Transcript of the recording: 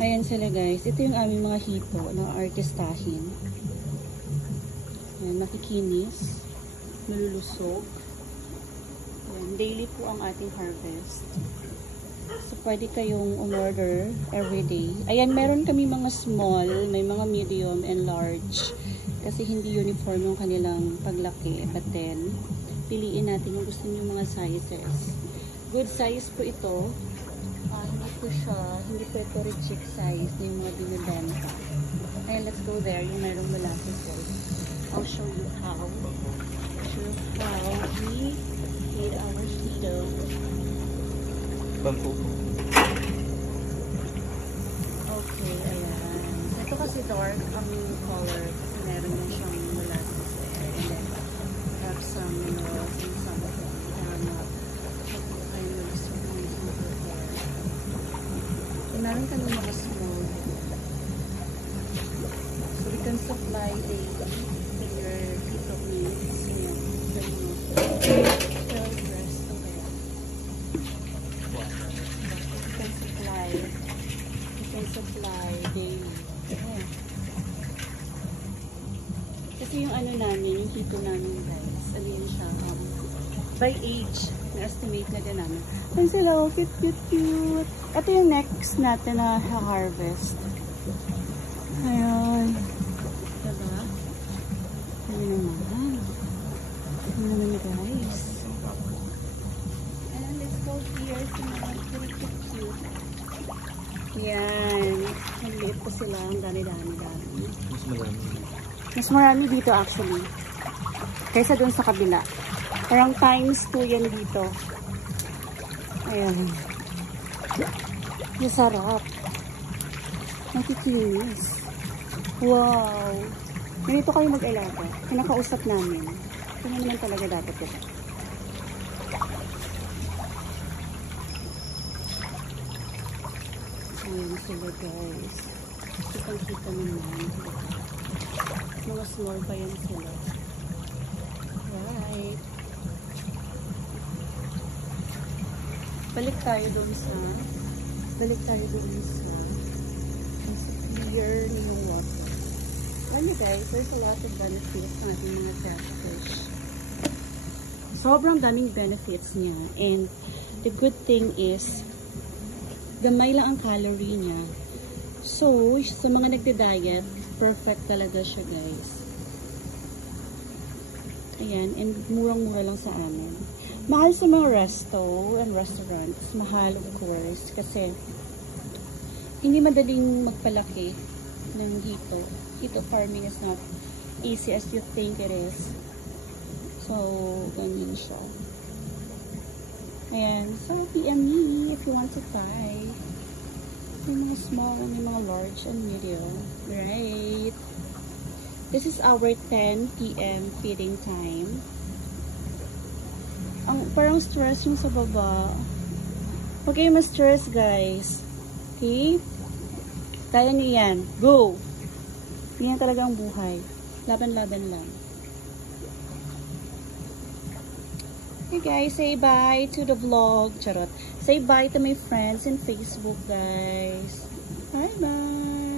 Ayan sila guys. Ito yung aming mga hito na artistahin. Ayan, makikinis. Malulusog. Ayan, daily po ang ating harvest. So, pwede kayong umorder everyday. Ayan, meron kami mga small, may mga medium and large. Kasi hindi uniform yung kanilang paglaki. But then, piliin natin yung gusto nyo mga sizes. Good size po ito. Hindi po ito reject size na yung mga binibenta. Ayan, let's go there. Yung merong molasses po. I'll show you how. We made our hito. Bangko. Okay, ayan. Ito kasi dark ang color. Meron yung siyang molasses there. And then, have some minerals and something. Meron kami mga small. So, we can supply daily to your hito needs. Supply daily. Yeah. Kasi yung ano namin, yung hito namin guys, ano yun siya, by age, na-estimate na din namin. Ayan sila, oh, cute, cute, cute. Ito yung next natin na harvest. Ayan. Diba? Ano naman. Ano naman guys. And let's go here to my cute, cute. Yan. Maliit po sila. Ang dami-dami. Mas marami. Mas marami dito actually. Kaysa dun sa kabila. Parang times 2 yan dito. Ayan. Yung sarap. Nakikinis. Wow. Ganito kayo mag-alaga. Kinakausap namin. Ito naman talaga dapat ito. Ayan sila guys. Kitang-kita naman. Mga small pa yan sila. Right. Balik tayo dun sa clear new water. Alam guys, there's a lot of benefits ng ating mga catfish. Sobrang daming benefits niya. And the good thing is, gamay lang ang calorie niya. So, sa mga nagde-diet, perfect talaga siya guys. Ayan, and murang-mura lang sa amin. Mahal sa mga resto and restaurants. Mahal of course. Kasi, hindi madaling magpalaki ng hito. Hito farming is not easy as you think it is. So, ganyan siya. Ayan. So, PM me if you want to try. May mga small and may mga large and medium. Right. This is our 10 PM feeding time. Parang stress yung sa baba. Huwag kayo ma-stress, guys. Okay? Kaya niyo yan. Go! Yan talaga ang buhay. Laban-laban lang. Hey guys, say bye to the vlog. Charot. Say bye to my friends in Facebook, guys. Bye-bye.